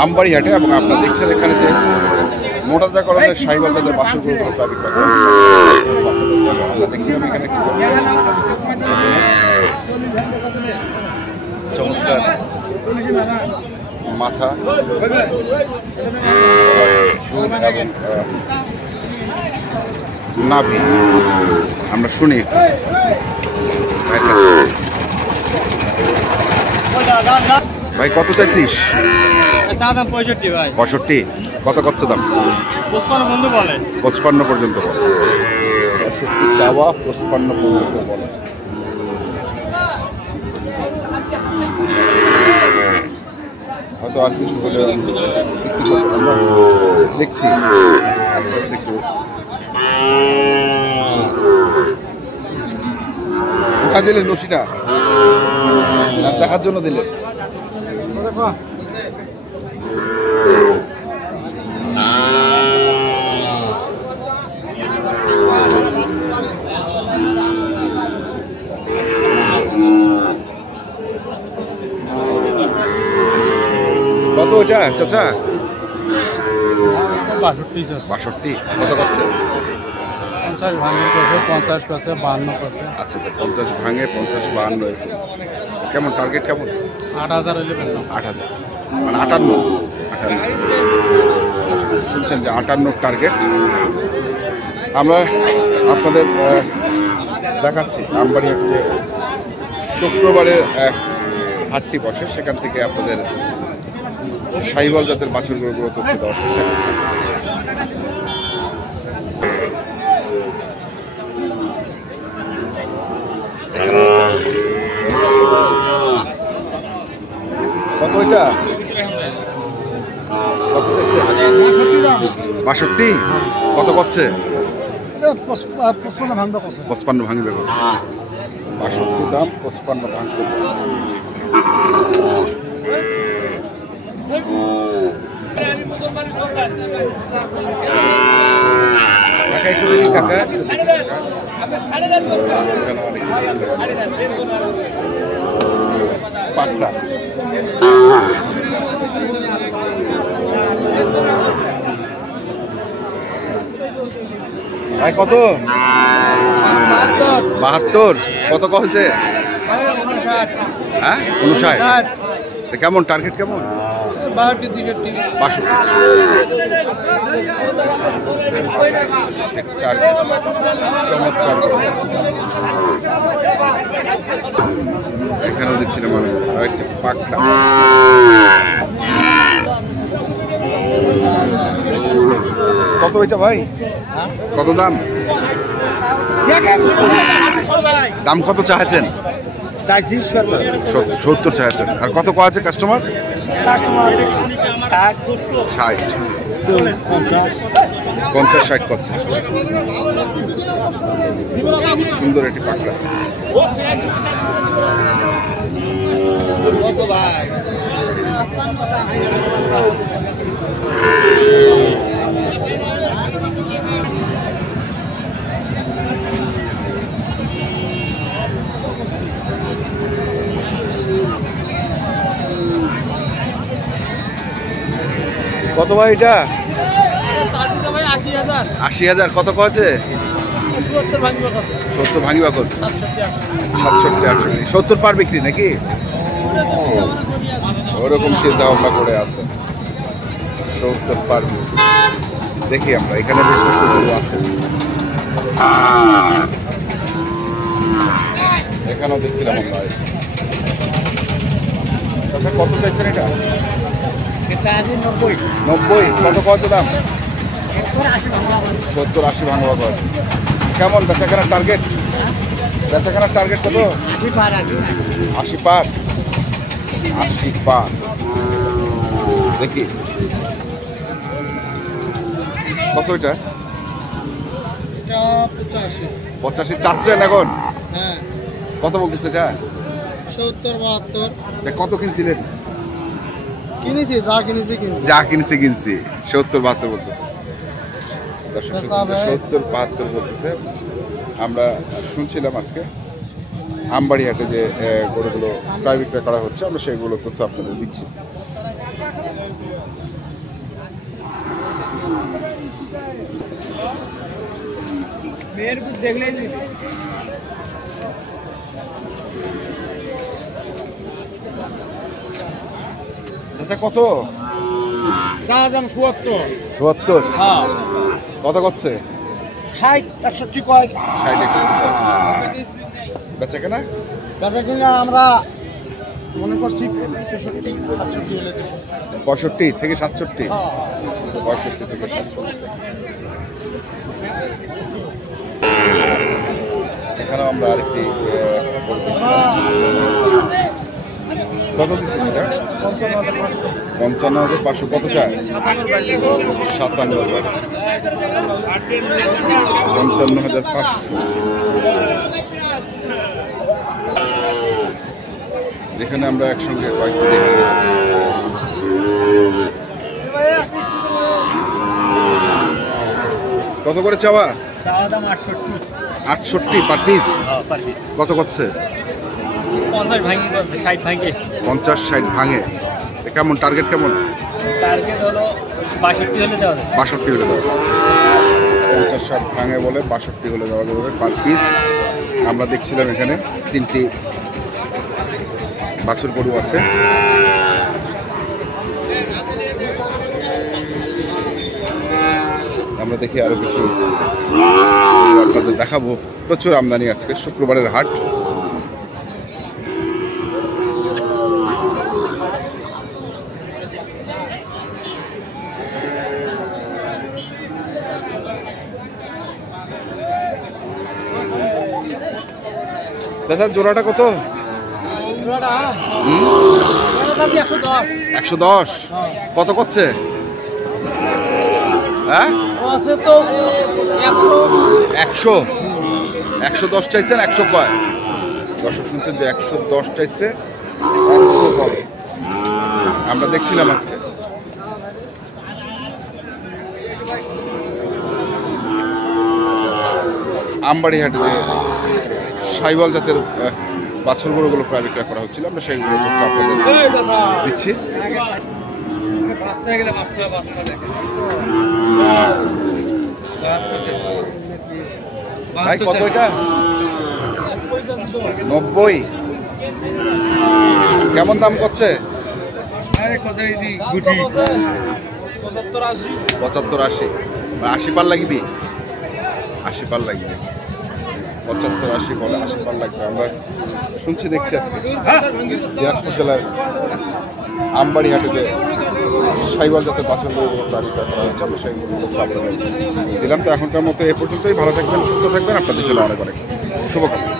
আমবাড়ি হাটে এবং আপনারা দেখছেন এখানে যে মোটাতাজাকরণের সাহিওয়াল জাতের বাছুরগুলো দাবি করে আমরা দেখছিলাম এখানে চমৎকার মাথা ঝুল এবং নাভি আমরা শুনি ভাই কত চাইছিস? 65 ভাই। 65 কত কত দাম? 55 বন্ধু বলে 55 পর্যন্ত বলে 65 চাওয়া 55 পর্যন্ত বলে। হয়তো আর কিছু হলে বিক্রি করতে আমরা দেখছি আস্তে আস্তে একটু উঠা দিলেন রশিটা দেখার জন্য দিলেন। কত ওইটা চাচা? 62 কত করছে? 50 ভাঙে 50 করছে 52 করছে। আচ্ছা আচ্ছা 50 ভাঙে 50 52 কেমন টার্গেট কেমন? 8000 হইলে বেশ। 8000 মানে 58 শুনছেন যে 58 টার্গেট। আমরা আপনাদের দেখাচ্ছি আমবাড়ি হাটে যে শুক্রবারের হাটটি বসে সেখান থেকে আপনাদের সাহিওয়াল জাতের বাছুরগুলো তথ্য দেওয়ার চেষ্টা করছি। কত এটা? কত চাইছে? 62 কত করছে? 55 ভাঙবে কত? 55 ভাঙবে কত? 62 দাম 55 ভাঙতে বলছে। কাকা একটু দেখি কাকা পাটলা ভাই কত? 72 কত কহছে? হ্যাঁ 59 কেমন টার্গেট কেমন? 62 চমৎকার এখানেও দিচ্ছিলাম আমি আরেকটা পাকটা কত এটা ভাই? কত দাম? দাম কত চাইছেন? 70 চাইছেন। আর কত কয় আছে কাস্টমার? 60 50 60 করছে। সুন্দর একটি পাকড়া কত ভাই এটা? 80,000 কত কছে? 70 ভাঙিবা কত? 67 68 70 পার বিক্রি নাকি? ওরকম চিন্তা ভাবনা করে আছে 70 পার বিক্রি। দেখি আমরা এখানে বেশ কিছু গরু আছে এখানেও দেখছিলাম আমরা। আচ্ছা কত চাইছেন এটা? 90 কত কত দাম? 70 80 ভাঙবা কত? কেমন বেচাকেনার টার্গেট? বেচাকেনার টার্গেট কত? 80 পার 80 পার দেখি কত এটা? 85 চাচ্ছেন এখন? হ্যাঁ কত বলতেছে এটা? 70 72 কত কিনছিলেন? কিনেছি যা কিনেছি 70 72 বলতেছে। 70 72 বলতেছে। আমরা শুনছিলাম আজকে আমবাড়ি হাটে যে গরুগুলো প্রাইভেট করা হচ্ছে আমরা সেগুলো তথ্য আপনাদের দিচ্ছি। চাচা কত? দাম ৭৪। ৭৪। হ্যাঁ। কত করছে? ৬০ ৬১ কয়। ৬০ ৬১ বেচা কেনা? বেচা কিনা আমরা মনে করছি ৬৬ ৬৭ হলে দেব। ৬৫ থেকে ৬৭। হ্যাঁ। ৬৫ থেকে ৬৭। এখানেও আমরা আরেকটি করে দিচ্ছিলাম। কত দিচ্ছে সেটা? ৫৫,৫০০। কত চায়? ৫৭,০০০। ৫৫,৫০০। এখানে আমরা একসঙ্গে কয়েকটি দেখছি। কত করে চাওয়া? চাওয়া দাম ৬৮। ৬৮ পার পিস। কত করছে? ৫০ ভাঙি করছে, ৬০ ভাঙে। ৫০-৬০ ভাঙে। কেমন টার্গেট কেমন? টার্গেট হলো ৬২ হলে দেওয়া যাবে। ৬২ হলে দেওয়া যাবে। ৫০-৬০ ভাঙে বলে ৬২ হলে দেওয়া যাবে পার পিস। আমরা দেখছিলাম এখানে ৩টি বাছুর গরু আছে। আমরা দেখি আরো কিছু আপনাদের দেখাবো। প্রচুর আমদানি আজকে, শুক্রবারের হাট। দাদা জোড়াটা কত? ১১০। কত করছে? হ্যাঁ ১০০। ১১০ চাইছেন, ১০০ কয়? দর্শক শুনছেন যে ১১০ চাইছে, ১০০ কয়। আমরা দেখছিলাম আজকে। আমবাড়ি হাটে যে সাইওয়াল জাতের বাছুর গরুগুলো প্রায় বিক্রয় করা হচ্ছিল, আমরা সেইগুলো আপনাদের দিচ্ছি। ভাই কত এটা? ৯০। কেমন দাম করছে? ৭৫-৮০। ৮০ পার লাগবি? ৮০ পার লাগবে। ৭৫-৮০ বলে, ৮০ পার লাগবে। আমরা শুনছি, দেখছি আজকে দিনাজপুর জেলার আমবাড়ি হাটে যে সাইওয়াল জাতের বাছুর গরুগুলো প্রায় বিক্রয় করা হচ্ছে, আমরা সেইগুলো আপনাদের দিলাম। তো এখনকার মতো এ পর্যন্তই। ভালো থাকবেন, সুস্থ থাকবেন। আপনাদের জন্য অনেক অনেক শুভকামনা।